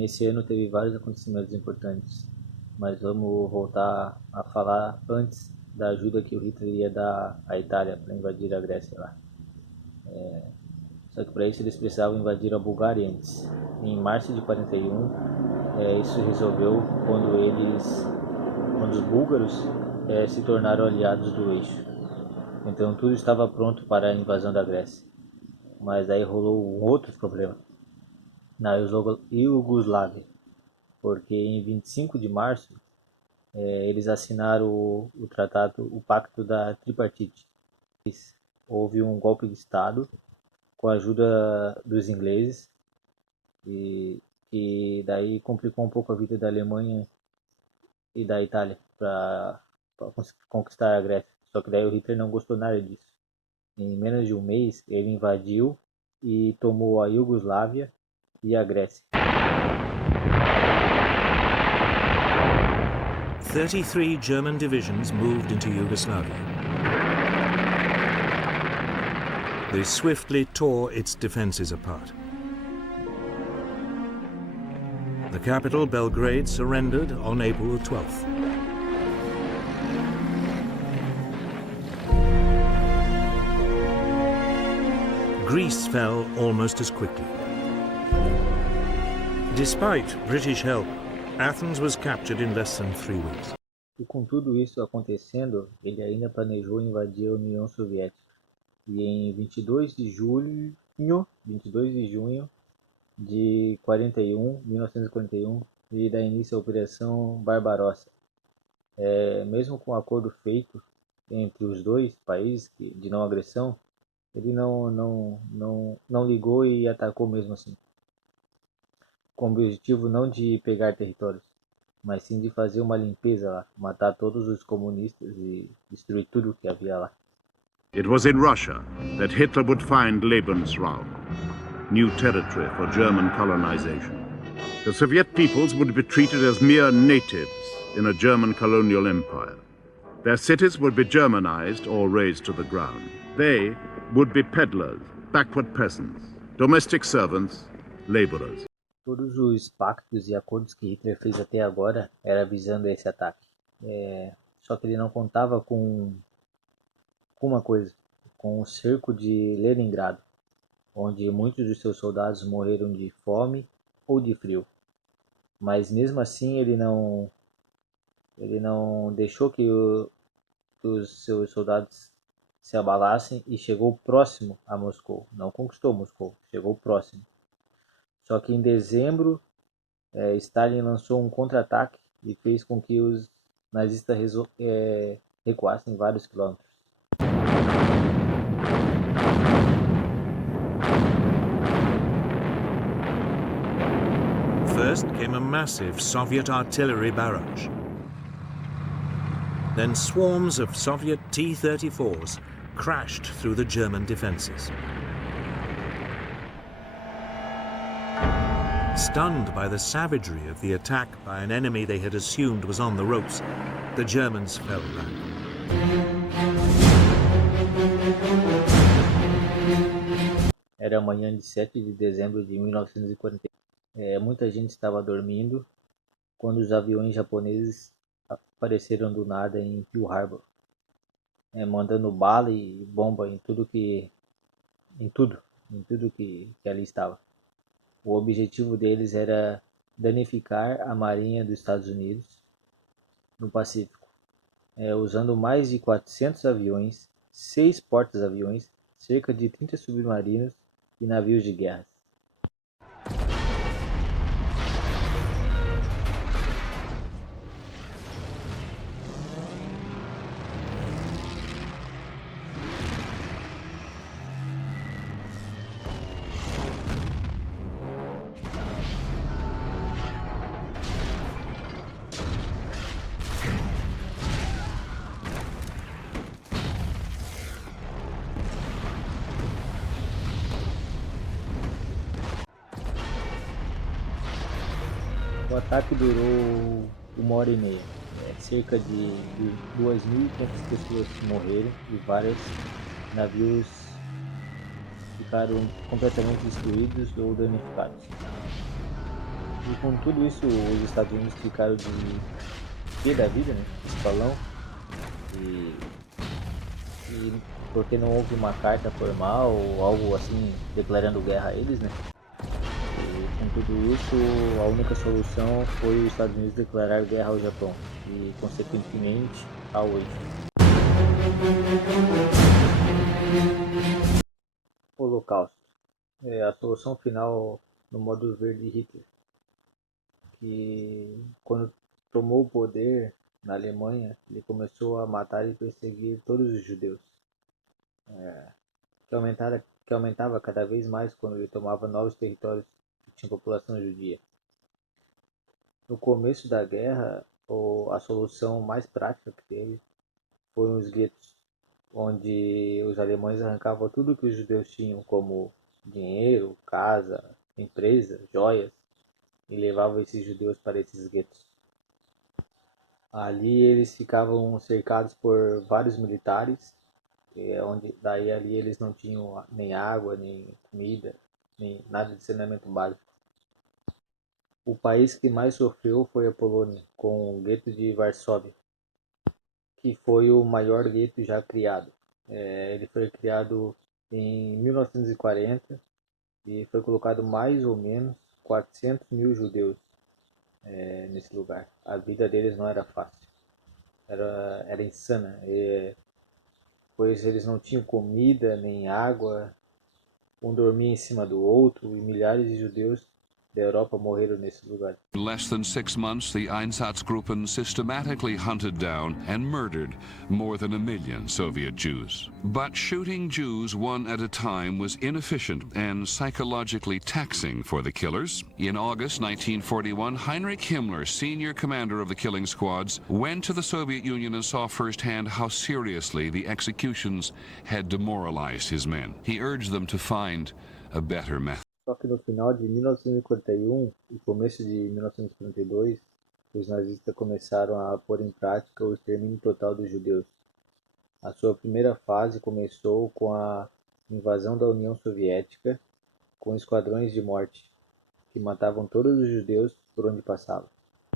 nesse ano teve vários acontecimentos importantes, mas vamos voltar a falar antes da ajuda que o Hitler ia dar à Itália para invadir a Grécia lá. Só que para isso eles precisavam invadir a Bulgária antes. Em março de 41, isso resolveu quando os búlgaros se tornaram aliados do eixo. Então tudo estava pronto para a invasão da Grécia. Mas aí rolou um outro problema na Iugoslávia, porque em 25 de março eles assinaram o tratado, o Pacto da Tripartite. Houve um golpe de Estado com a ajuda dos ingleses e daí complicou um pouco a vida da Alemanha e da Itália para conquistar a Grécia. Só que daí o Hitler não gostou nada disso. Em menos de um mês ele invadiu e tomou a Iugoslávia e a Grécia. 33 German divisions moved into Yugoslavia. They swiftly tore its defenses apart. The capital, Belgrade, surrendered on April 12th. Greece fell almost as quickly. Despite British help, Athens was captured in less than 3 weeks. E com tudo isso acontecendo, ele ainda planejou invadir a União Soviética. E em 22 de junho de 1941, ele dá início à Operação Barbarossa. Mesmo com o acordo feito entre os dois países de não agressão, ele não ligou e atacou mesmo assim, com o objetivo não de pegar territórios, mas sim de fazer uma limpeza lá, matar todos os comunistas e destruir tudo que havia lá. It was in Russia that Hitler would find Lebensraum, new territory for German colonization. The Soviet peoples would be treated as mere natives in a German colonial empire. Their cities would be Germanized or razed to the ground. They would be peddlers, backward peasants, domestic servants, laborers. Todos os pactos e acordos que Hitler fez até agora era visando esse ataque. Só que ele não contava com uma coisa, com o cerco de Leningrado, onde muitos dos seus soldados morreram de fome ou de frio. Mas mesmo assim ele não deixou que os seus soldados se abalassem e chegou próximo a Moscou. Não conquistou Moscou, chegou próximo. Só que em dezembro, Stalin lançou um contra-ataque e fez com que os nazistas recuassem vários quilômetros. First came a massive Soviet artillery barrage. Then swarms of Soviet T-34s crashed through the German defenses. Stunned by the savagery of the attack by an enemy they had assumed was on the ropes, the Germans fell back. Era a manhã de 7 de dezembro de 1940. Muita gente estava dormindo quando os aviões japoneses apareceram do nada em Pearl Harbor, mandando bala e bomba em tudo que ali estava. O objetivo deles era danificar a marinha dos Estados Unidos no Pacífico, usando mais de 400 aviões, 6 portas-aviões, cerca de 30 submarinos e navios de guerra. O ataque durou 1h30. Cerca de 2.500 pessoas morreram e vários navios ficaram completamente destruídos ou danificados. E com tudo isso, os Estados Unidos ficaram de pé da vida, né? Escalão. E, e porque não houve uma carta formal ou algo assim declarando guerra a eles, né? E com tudo isso, a única solução foi os Estados Unidos declarar guerra ao Japão e, consequentemente, ao eixo. Holocausto. É a solução final no modo ver de Hitler, que quando tomou o poder na Alemanha, ele começou a matar e perseguir todos os judeus, que aumentava cada vez mais quando ele tomava novos territórios que tinham população judia. No começo da guerra, a solução mais prática que teve foram os guetos, onde os alemães arrancavam tudo que os judeus tinham, como dinheiro, casa, empresa, joias, e levavam esses judeus para esses guetos. Ali eles ficavam cercados por vários militares, onde daí ali eles não tinham nem água, nem comida, nem nada de saneamento básico. O país que mais sofreu foi a Polônia, com o gueto de Varsóvia, que foi o maior gueto já criado. Ele foi criado em 1940 e foi colocado mais ou menos 400 mil judeus nesse lugar. A vida deles não era fácil, era insana, pois eles não tinham comida nem água, um dormia em cima do outro e milhares de judeus da Europa morreram nesse lugar. In less than 6 months, the Einsatzgruppen systematically hunted down and murdered more than 1 million Soviet Jews. But shooting Jews one at a time was inefficient and psychologically taxing for the killers. In August 1941, Heinrich Himmler, senior commander of the killing squads, went to the Soviet Union and saw firsthand how seriously the executions had demoralized his men. He urged them to find a better method. Só que no final de 1941 e começo de 1942, os nazistas começaram a pôr em prática o extermínio total dos judeus. A sua primeira fase começou com a invasão da União Soviética, com esquadrões de morte, que matavam todos os judeus por onde passavam.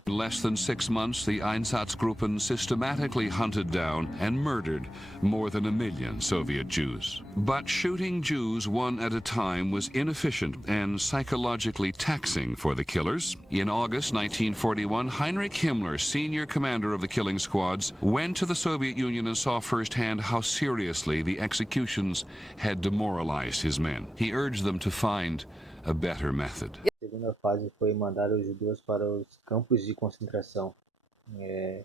In less than 6 months, the Einsatzgruppen systematically hunted down and murdered more than 1 million Soviet Jews. But shooting Jews one at a time was inefficient and psychologically taxing for the killers. In August 1941, Heinrich Himmler, senior commander of the killing squads, went to the Soviet Union and saw firsthand how seriously the executions had demoralized his men. He urged them to find a better method. A segunda fase foi mandar os judeus para os campos de concentração, e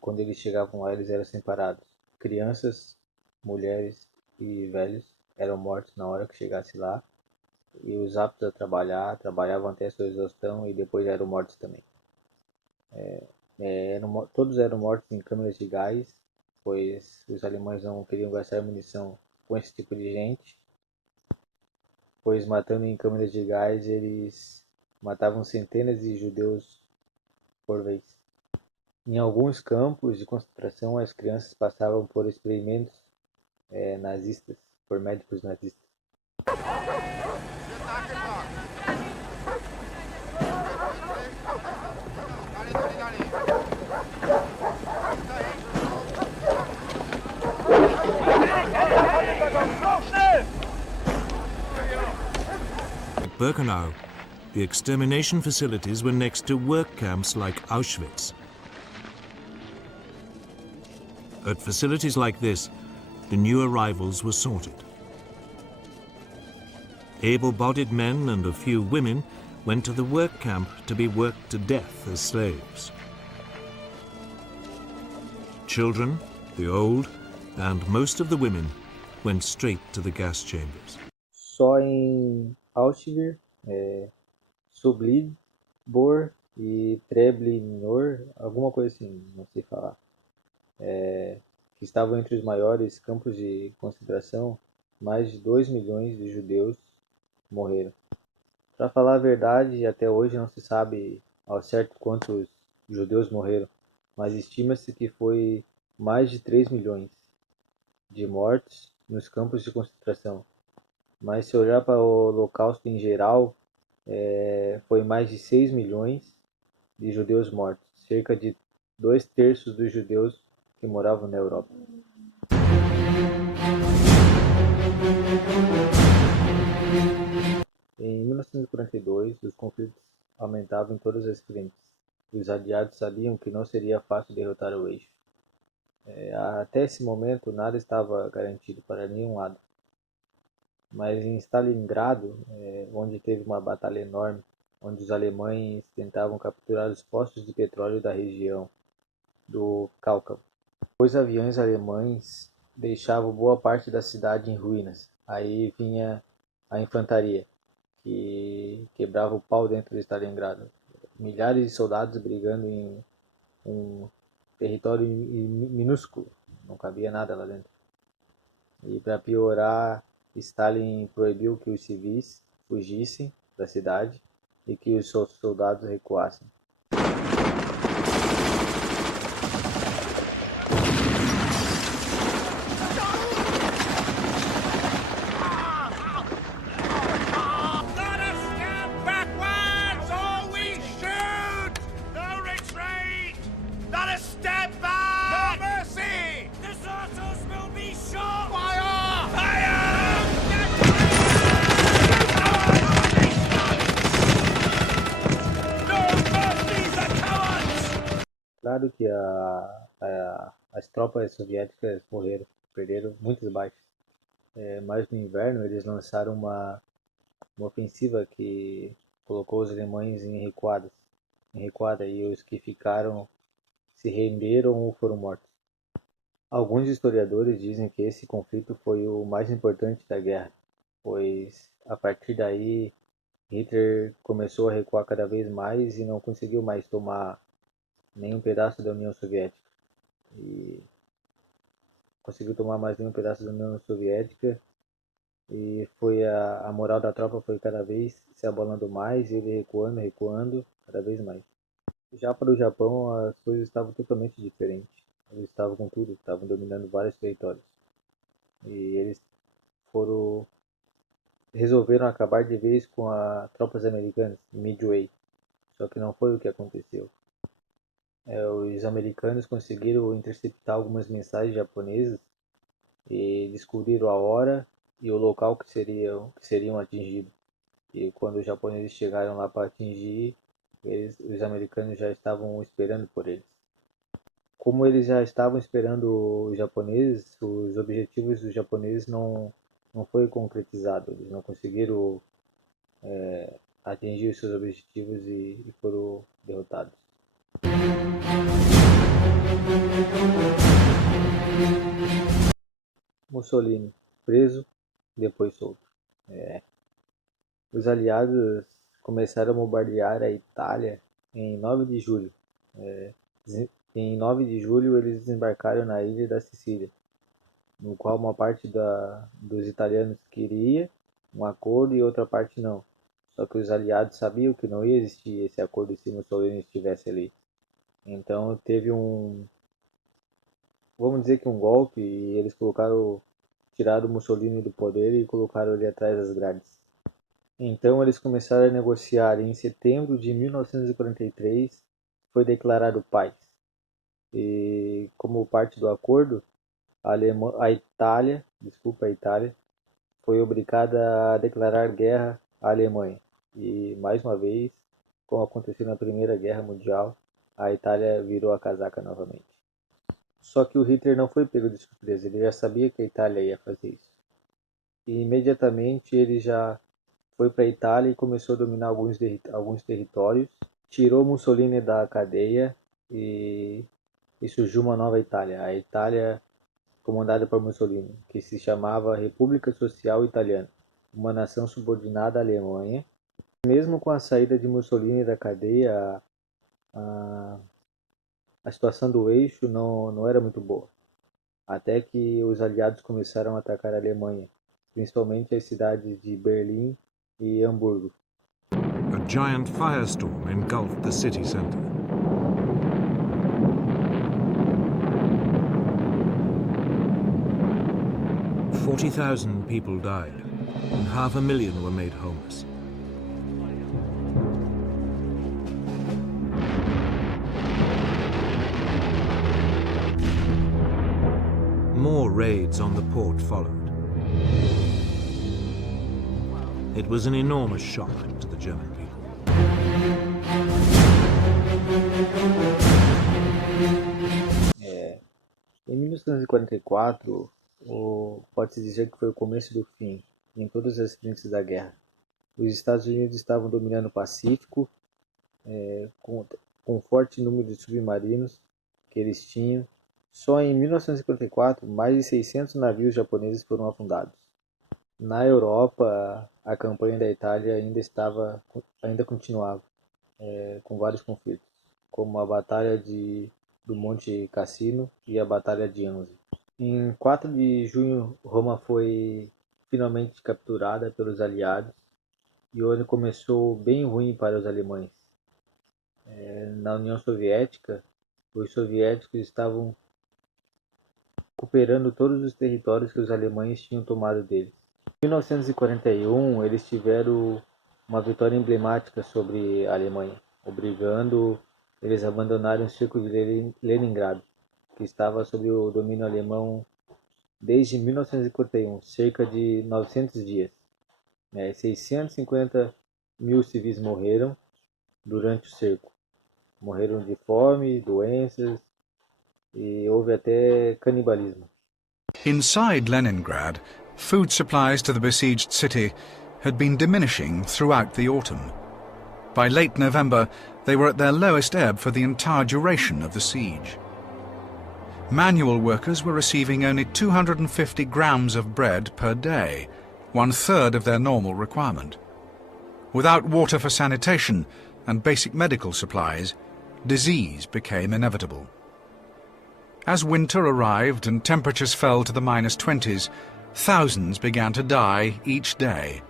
quando eles chegavam lá eles eram separados. Crianças, mulheres e velhos eram mortos na hora que chegasse lá, e os aptos a trabalhar trabalhavam até a sua exaustão e depois eram mortos também. Todos eram mortos em câmeras de gás, pois os alemães não queriam gastar munição com esse tipo de gente, pois matando em câmeras de gás eles matavam centenas de judeus por vez. Em alguns campos de concentração as crianças passavam por experimentos nazistas, por médicos nazistas. At Birkenau, the extermination facilities were next to work camps like Auschwitz. At facilities like this, the new arrivals were sorted. Able-bodied men and a few women went to the work camp to be worked to death as slaves. Children, the old, and most of the women went straight to the gas chambers. Só em Auschwitz, Sobibor e Treblinka, alguma coisa assim, não sei falar, que estavam entre os maiores campos de concentração, mais de 2 milhões de judeus morreram. Para falar a verdade, até hoje não se sabe ao certo quantos judeus morreram, mas estima-se que foi mais de 3 milhões de mortos nos campos de concentração. Mas se olhar para o Holocausto em geral, foi mais de 6 milhões de judeus mortos, cerca de 2/3 dos judeus que moravam na Europa. Em 1942, os conflitos aumentavam em todas as frentes. Os aliados sabiam que não seria fácil derrotar o eixo. Até esse momento, nada estava garantido para nenhum lado. Mas em Stalingrado, onde teve uma batalha enorme, onde os alemães tentavam capturar os postos de petróleo da região do Cáucaso. Os aviões alemães deixavam boa parte da cidade em ruínas. Aí vinha a infantaria, que quebrava o pau dentro de Stalingrado. Milhares de soldados brigando em um território minúsculo, não cabia nada lá dentro. E para piorar, Stalin proibiu que os civis fugissem da cidade e que os soldados recuassem. Claro que as tropas soviéticas morreram, perderam muitas baixas. Mas no inverno eles lançaram uma ofensiva que colocou os alemães em recuada, e os que ficaram se renderam ou foram mortos. Alguns historiadores dizem que esse conflito foi o mais importante da guerra, pois a partir daí Hitler começou a recuar cada vez mais e não conseguiu mais tomar nenhum pedaço da União Soviética. E foi a moral da tropa foi cada vez se abalando mais, e ele recuando cada vez mais. Já para o Japão as coisas estavam totalmente diferentes. Eles estavam com tudo, estavam dominando vários territórios. E eles resolveram acabar de vez com as tropas americanas em Midway. Só que não foi o que aconteceu. Os americanos conseguiram interceptar algumas mensagens japonesas e descobriram a hora e o local que seriam atingidos. E quando os japoneses chegaram lá para atingir, os americanos já estavam esperando por eles. Como eles já estavam esperando os japoneses, os objetivos dos japoneses não foi concretizado. Eles não conseguiram atingir os seus objetivos e foram derrotados. Mussolini, preso, depois solto. Os aliados começaram a bombardear a Itália em 9 de julho. Em 9 de julho eles desembarcaram na ilha da Sicília, no qual uma parte dos italianos queria um acordo e outra parte não. Só que os aliados sabiam que não ia existir esse acordo se Mussolini estivesse ali. Então teve vamos dizer que um golpe, e eles tiraram Mussolini do poder e colocaram ele atrás das grades. Então eles começaram a negociar. Em setembro de 1943 foi declarado paz. E como parte do acordo, a Itália foi obrigada a declarar guerra à Alemanha. E mais uma vez, como aconteceu na Primeira Guerra Mundial, a Itália virou a casaca novamente. Só que o Hitler não foi pego de surpresa, ele já sabia que a Itália ia fazer isso. E imediatamente ele já foi para a Itália e começou a dominar alguns territórios, tirou Mussolini da cadeia e surgiu uma nova Itália, a Itália comandada por Mussolini, que se chamava República Social Italiana, uma nação subordinada à Alemanha. Mesmo com a saída de Mussolini da cadeia, a situação do eixo não era muito boa, até que os aliados começaram a atacar a Alemanha, principalmente as cidades de Berlim e Hamburgo. A giant firestorm engulfed the city center. "40,000 people died, and 500,000 were made homeless. raids on the port followed. It was an enormous shock to the German people. Em 1944, pode-se dizer que foi o começo do fim em todas as frentes da guerra. Os Estados Unidos estavam dominando o Pacífico, com um forte número de submarinos que eles tinham. Só em 1954, mais de 600 navios japoneses foram afundados. Na Europa, a campanha da Itália ainda continuava, com vários conflitos, como a Batalha do Monte Cassino e a Batalha de Anzio. Em 4 de junho, Roma foi finalmente capturada pelos aliados e o ano começou bem ruim para os alemães. Na União Soviética, os soviéticos estavam recuperando todos os territórios que os alemães tinham tomado deles. Em 1941, eles tiveram uma vitória emblemática sobre a Alemanha, obrigando eles a abandonarem o cerco de Leningrado, que estava sob o domínio alemão desde 1941, cerca de 900 dias. 650 mil civis morreram durante o cerco. Morreram de fome, doenças e houve até canibalismo. Inside Leningrad, food supplies to the besieged city had been diminishing throughout the autumn. By late November, they were at their lowest ebb for the entire duration of the siege. Manual workers were receiving only 250 grams of bread per day, 1/3 of their normal requirement. Without water for sanitation and basic medical supplies, disease became inevitable. As winter arrived and temperatures fell to the -20s, thousands began to die each day.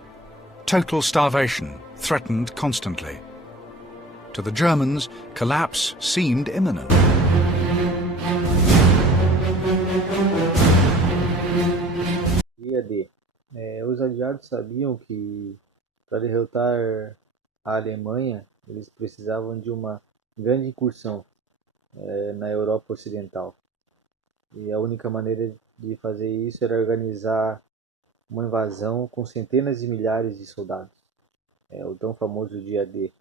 Total starvation threatened constantly. To the Germans, collapse seemed imminent. Dia D. Os aliados sabiam que para derrotar a Alemanha, eles precisavam de uma grande incursão na Europa Ocidental. E a única maneira de fazer isso era organizar uma invasão com centenas de milhares de soldados. O tão famoso Dia D.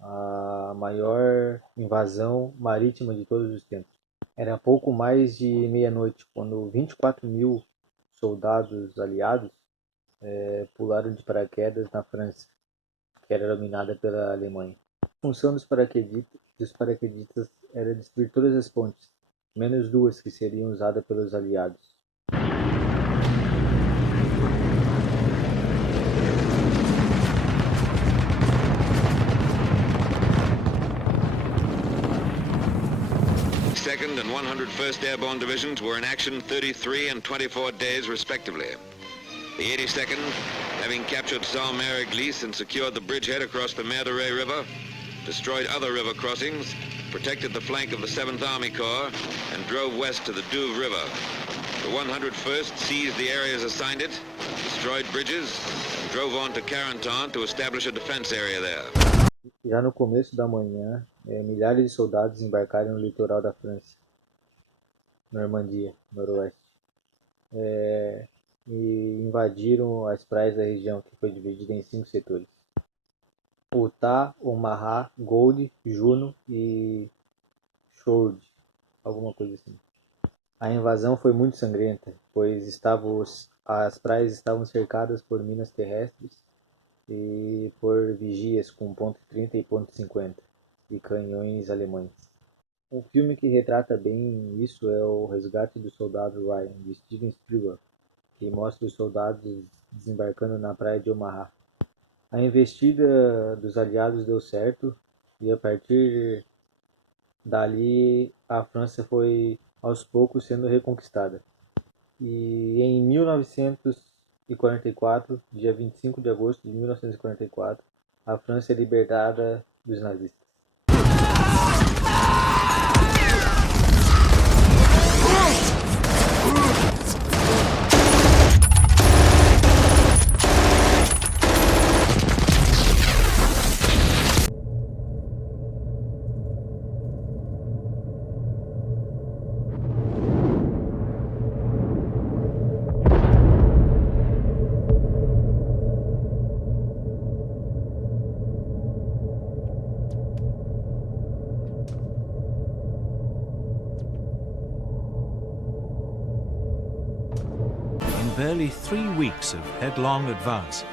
A maior invasão marítima de todos os tempos. Era pouco mais de meia-noite, quando 24 mil soldados aliados pularam de paraquedas na França, que era dominada pela Alemanha. A função dos paraquedistas era destruir todas as pontes, menos 2 que seriam usadas pelos aliados. Second and 101st Airborne Divisions were in action 33 and 24 days respectively. The 82nd, having captured Saint-Mère-Église and secured the bridgehead across the Mer-de-Ray River, destroyed other river crossings, protected the flank of the 7th Army Corps, and drove west to the Douve River. The 101st seized the areas assigned it, destroyed bridges, and drove on to Carentan to establish a defense area there. Já no começo da manhã, milhares de soldados embarcaram no litoral da França, Normandia, noroeste, e invadiram as praias da região, que foi dividida em 5 setores: Utah, Omaha, Gold, Juno e Chourde, alguma coisa assim. A invasão foi muito sangrenta, pois as praias estavam cercadas por minas terrestres e por vigias com ponto .30 e ponto .50 e canhões alemães. Um filme que retrata bem isso é O Resgate do Soldado Ryan, de Steven Spielberg, que mostra os soldados desembarcando na praia de Omaha. A investida dos aliados deu certo e a partir dali a França foi aos poucos sendo reconquistada. E em 1944, dia 25 de agosto de 1944, a França é libertada dos nazistas. nearly 3 weeks of headlong advance,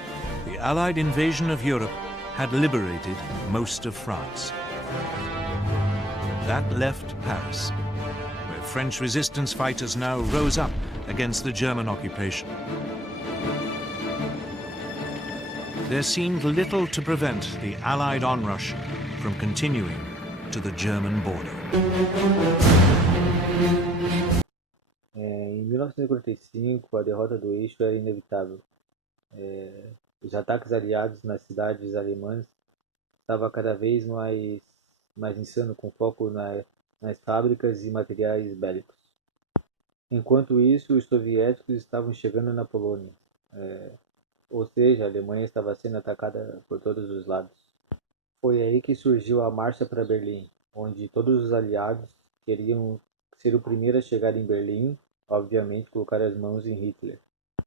the Allied invasion of Europe had liberated most of France. That left Paris, where French resistance fighters now rose up against the German occupation. There seemed little to prevent the Allied onrush from continuing to the German border. Em 1945, a derrota do eixo era inevitável. Os ataques aliados nas cidades alemãs estavam cada vez mais insano, com foco nas fábricas e materiais bélicos. Enquanto isso, os soviéticos estavam chegando na Polônia, ou seja, a Alemanha estava sendo atacada por todos os lados. Foi aí que surgiu a marcha para Berlim, onde todos os aliados queriam ser o primeiro a chegar em Berlim, obviamente colocar as mãos em Hitler.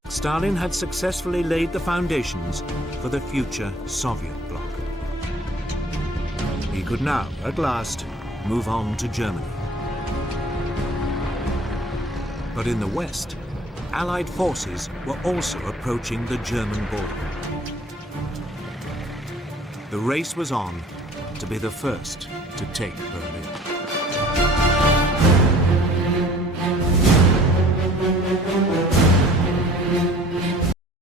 Stalin had successfully laid the foundations for the future Soviet bloc. He could now, at last, move on to Germany. But in the West, Allied forces were also approaching the German border. The race was on to be the first to take Berlin.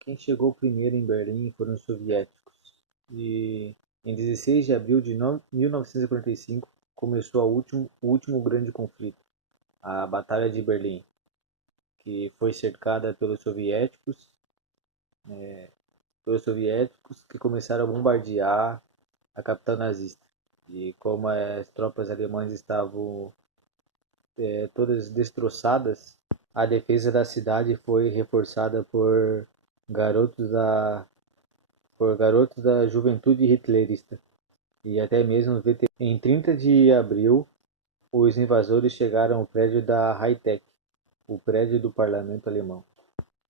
Quem chegou primeiro em Berlim foram os soviéticos, e em 16 de abril de 1945 começou o último grande conflito, a Batalha de Berlim, que foi cercada pelos soviéticos que começaram a bombardear a capital nazista. E como as tropas alemãs estavam todas destroçadas, a defesa da cidade foi reforçada por garotos da juventude hitlerista e até mesmo veteranos. Em 30 de abril, os invasores chegaram ao prédio da Hightech, o prédio do parlamento alemão.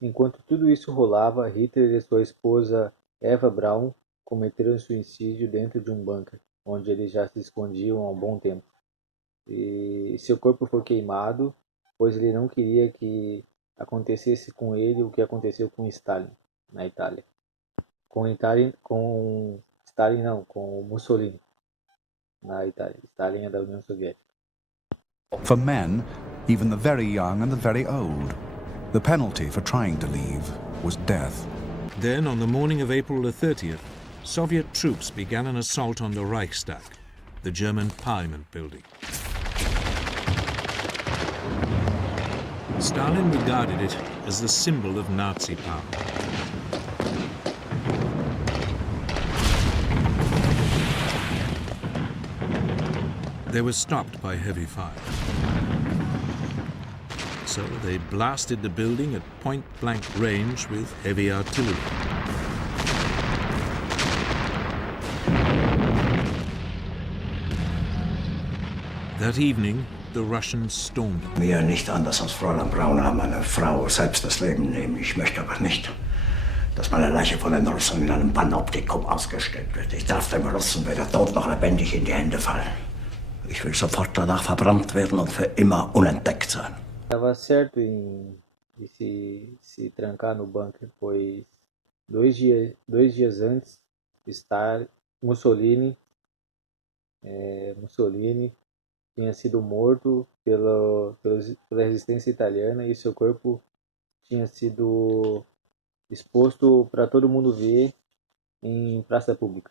Enquanto tudo isso rolava, Hitler e sua esposa Eva Braun cometeram suicídio dentro de um bunker, onde eles já se escondiam há um bom tempo. E seu corpo foi queimado, pois ele não queria que acontecesse com ele o que aconteceu com Stalin, na Itália. Com Mussolini, na Itália. Stalin é da União Soviética. For men, even the very young and the very old, the penalty for trying to leave was death. Then, on the morning of April the 30th, Soviet troops began an assault on the Reichstag, the German parliament building. Stalin regarded it as the symbol of Nazi power. They were stopped by heavy fire. So they blasted the building at point-blank range with heavy artillery. That evening, the Russians stormed it. Mir nicht anders als Fräulein Braun haben meine Frau selbst das Leben nehmen. Ich möchte aber nicht, dass meine Leiche von den Russen in einem Panoptikum ausgestellt wird. Ich darf dem Russen weder tot noch lebendig in die Hände fallen. Ich will sofort danach verbrannt werden und für immer unentdeckt sein. Estava certo em se trancar no bunker, pois dois dias antes, Mussolini tinha sido morto pela resistência italiana e seu corpo tinha sido exposto para todo mundo ver em praça pública.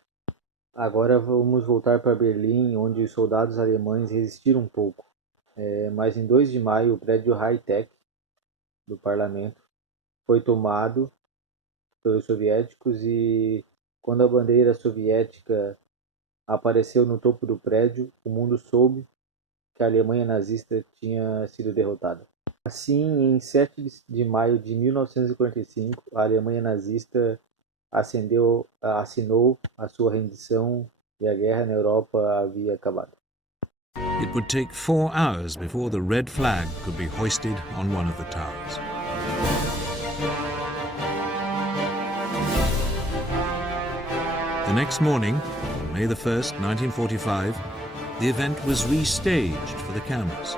Agora vamos voltar para Berlim, onde os soldados alemães resistiram um pouco. Mas em 2 de maio, o prédio Hightech do parlamento foi tomado pelos soviéticos, e quando a bandeira soviética apareceu no topo do prédio, o mundo soube que a Alemanha nazista tinha sido derrotada. Assim, em 7 de maio de 1945, a Alemanha nazista assinou a sua rendição e a guerra na Europa havia acabado. It would take 4 hours before the red flag could be hoisted on one of the towers. The next morning, on May the 1st, 1945, the event was restaged for the cameras.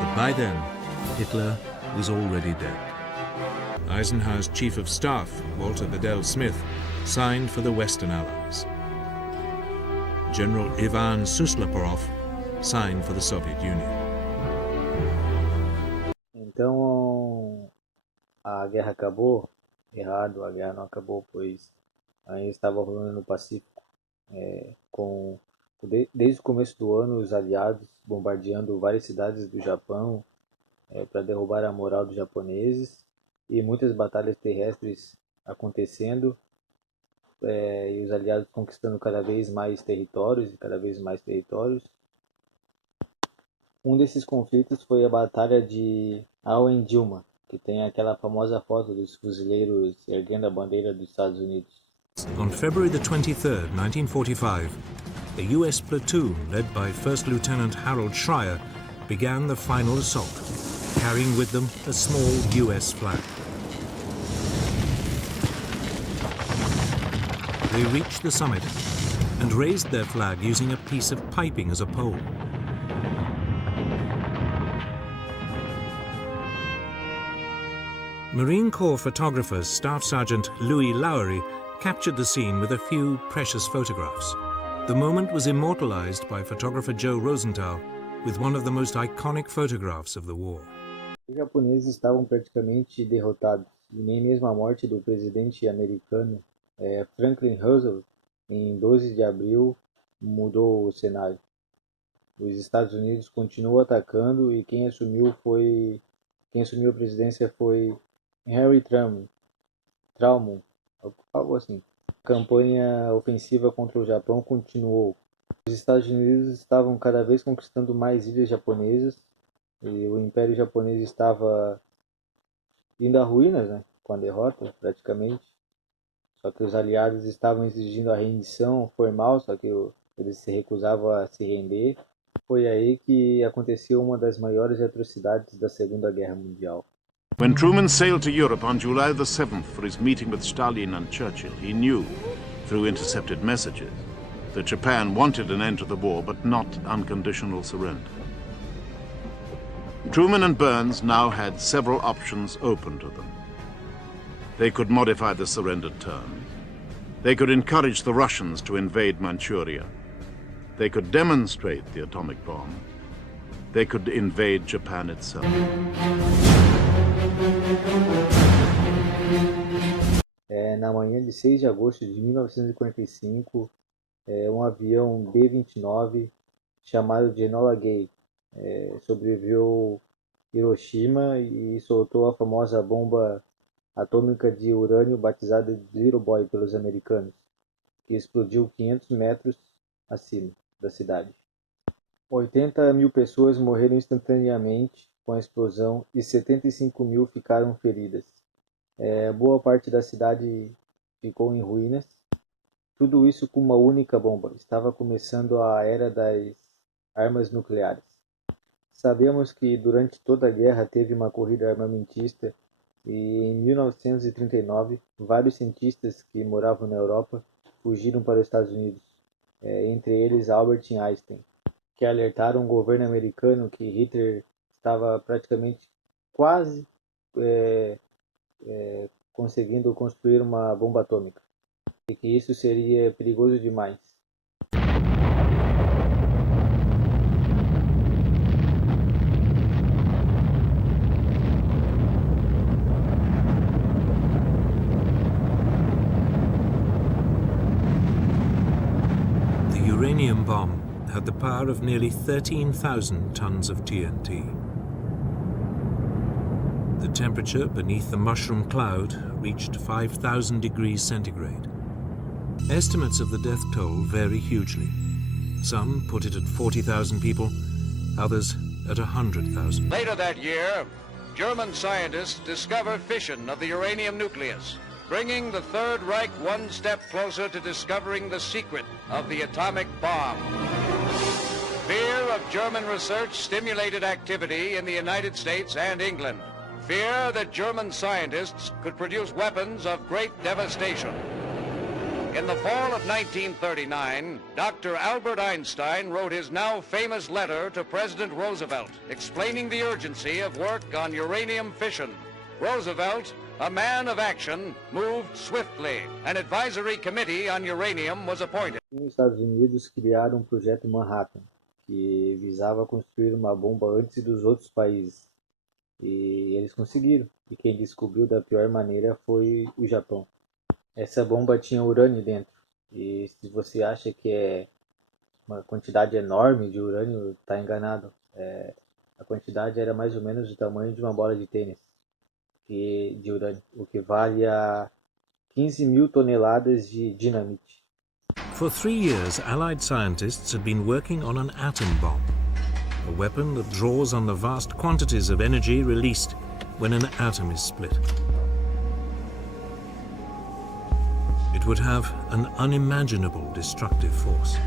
But by then, Hitler was already dead. Eisenhower's Chief of Staff, Walter Bedell Smith, signed for the Western Allies. General Ivan Suslaparov signed for the Soviet Union. Então, a guerra acabou? Errado, a guerra não acabou, pois ainda estava rolando no Pacífico, desde o começo do ano, os aliados bombardeando várias cidades do Japão para derrubar a moral dos japoneses, e muitas batalhas terrestres acontecendo, e os aliados conquistando cada vez mais territórios. Um desses conflitos foi a Batalha de Al-Endilma, que tem aquela famosa foto dos fuzileiros erguendo a bandeira dos Estados Unidos. On February the 23rd, 1945, a US platoon led by First Lieutenant Harold Schreier began the final assault, carrying with them a small US flag. They reached the summit and raised their flag using a piece of piping as a pole. Marine Corps photographers Staff Sergeant Louis Lowery captured the scene with a few precious photographs. The moment was immortalized by photographer Joe Rosenthal with one of the most iconic photographs of the war. Os japoneses estavam praticamente derrotados, e nem mesmo a morte do presidente americano Franklin Roosevelt em 12 de abril mudou o cenário. Os Estados Unidos continuou atacando, e quem assumiu a presidência foi Harry Truman, algo assim. A campanha ofensiva contra o Japão continuou. Os Estados Unidos estavam cada vez conquistando mais ilhas japonesas, e o Império Japonês estava indo à ruínas, com a derrota, praticamente. Só que os aliados estavam exigindo a rendição formal, só que eles se recusavam a se render. Foi aí que aconteceu uma das maiores atrocidades da Segunda Guerra Mundial. When Truman sailed to Europe on July the 7th for his meeting with Stalin and Churchill, he knew, through intercepted messages, that Japan wanted an end to the war but not unconditional surrender. Truman and Burns now had several options open to them. They could modify the surrender terms. They could encourage the Russians to invade Manchuria. They could demonstrate the atomic bomb. They could invade Japan itself. Na manhã de 6 de agosto de 1945, um avião B-29 chamado de Enola Gay sobreviveu Hiroshima e soltou a famosa bomba atômica de urânio batizada de Little Boy pelos americanos, que explodiu 500 metros acima da cidade. 80 mil pessoas morreram instantaneamente com a explosão e 75 mil ficaram feridas. Boa parte da cidade ficou em ruínas. Tudo isso com uma única bomba. Estava começando a era das armas nucleares. Sabemos que durante toda a guerra teve uma corrida armamentista, e em 1939 vários cientistas que moravam na Europa fugiram para os Estados Unidos, entre eles Albert Einstein, que alertaram o governo americano que Hitler estava praticamente quase conseguindo construir uma bomba atômica, e que isso seria perigoso demais. The uranium bomb had the power of nearly 13,000 tons of TNT. The temperature beneath the mushroom cloud reached 5,000 degrees centigrade. Estimates of the death toll vary hugely. Some put it at 40,000 people, others at 100,000. Later that year, German scientists discovered fission of the uranium nucleus, bringing the Third Reich one step closer to discovering the secret of the atomic bomb. Fear of German research stimulated activity in the United States and England. Fear that German scientists could produce weapons of great devastation. In the fall of 1939, Dr. Albert Einstein wrote his now famous letter to President Roosevelt, explaining the urgency of work on uranium fission. Roosevelt, a man of action, moved swiftly. An advisory committee on uranium was appointed. Os Estados Unidos criaram um projeto Manhattan, que visava construir uma bomba antes dos outros países. E eles conseguiram. E quem descobriu da pior maneira foi o Japão. Essa bomba tinha urânio dentro. E se você acha que é uma quantidade enorme de urânio, está enganado. A quantidade era mais ou menos do tamanho de uma bola de tênis de urânio, o que vale a 15.000 toneladas de dinamite. For 3 years, Allied scientists had been working on an atom bomb, a weapon that draws on the vast quantities of energy released when an atom is split. It would have an unimaginable destructive force.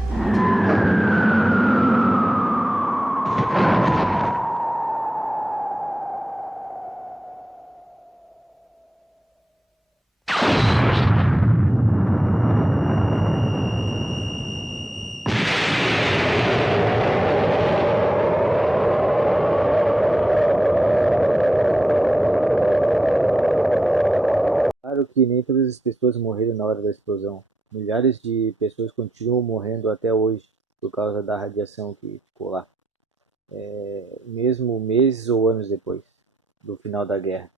Claro que nem todas as pessoas morreram na hora da explosão. Milhares de pessoas continuam morrendo até hoje por causa da radiação que ficou lá, mesmo meses ou anos depois do final da guerra.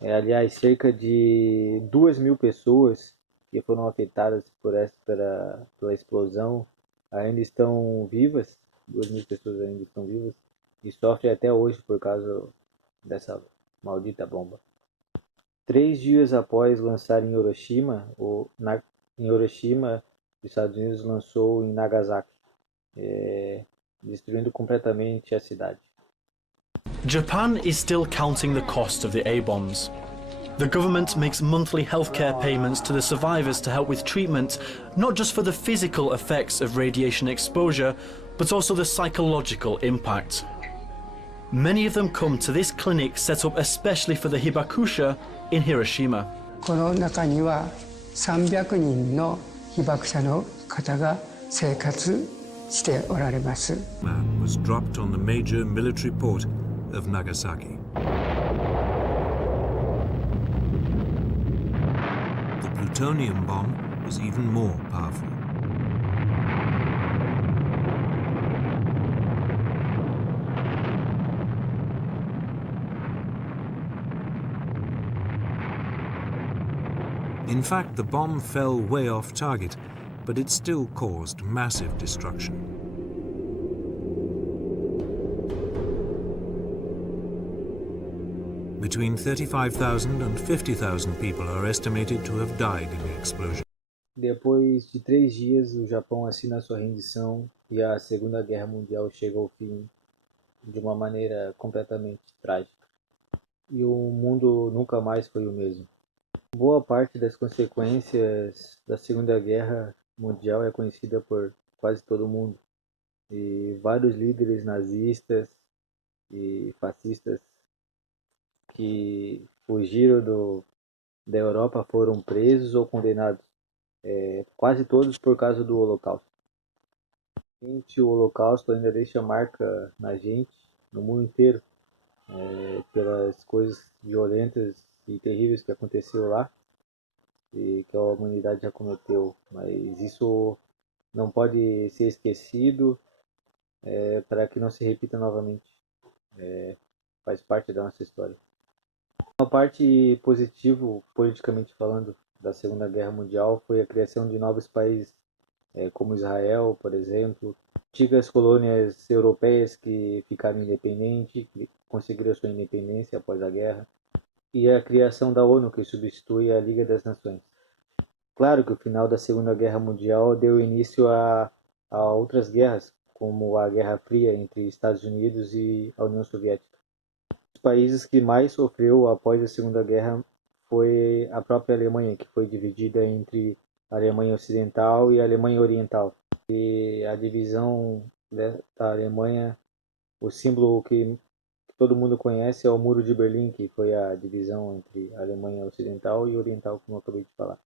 Aliás, cerca de 2.000 pessoas que foram afetadas pela explosão ainda estão vivas. 2.000 pessoas ainda estão vivas e sofrem até hoje por causa dessa maldita bomba. 3 dias após lançar em Hiroshima, os Estados Unidos lançou em Nagasaki, destruindo completamente a cidade. Japan is still counting the cost of the A-bombs. The government makes monthly healthcare payments to the survivors to help with treatment, not just for the physical effects of radiation exposure, but also the psychological impact. Many of them come to this clinic set up especially for the Hibakusha in Hiroshima. この中には300人の被爆者の方が生活しておられます。 Man was dropped on the major military port of Nagasaki. The plutonium bomb was even more powerful. In fact, the bomb fell way off target, but it still caused massive destruction. Between 35,000 and 50,000 people are estimated to have died in the explosion. Depois de 3 dias, o Japão assina sua rendição e a Segunda Guerra Mundial chega ao fim de uma maneira completamente trágica. E o mundo nunca mais foi o mesmo. Boa parte das consequências da Segunda Guerra Mundial é conhecida por quase todo mundo. E vários líderes nazistas e fascistas que fugiram da Europa foram presos ou condenados. Quase todos por causa do Holocausto. O Holocausto ainda deixa marca na gente, no mundo inteiro, pelas coisas violentas e terríveis que aconteceu lá e que a humanidade já cometeu, mas isso não pode ser esquecido para que não se repita novamente. Faz parte da nossa história. Uma parte positiva, politicamente falando, da Segunda Guerra Mundial foi a criação de novos países, como Israel, por exemplo, antigas colônias europeias que ficaram independentes, que conseguiram sua independência após a guerra, e a criação da ONU, que substitui a Liga das Nações. Claro que o final da Segunda Guerra Mundial deu início a outras guerras, como a Guerra Fria entre Estados Unidos e a União Soviética. Os países que mais sofreu após a Segunda Guerra foi a própria Alemanha, que foi dividida entre a Alemanha Ocidental e a Alemanha Oriental. E a divisão da Alemanha, o símbolo que todo mundo conhece é o Muro de Berlim, que foi a divisão entre a Alemanha Ocidental e Oriental, como eu acabei de falar.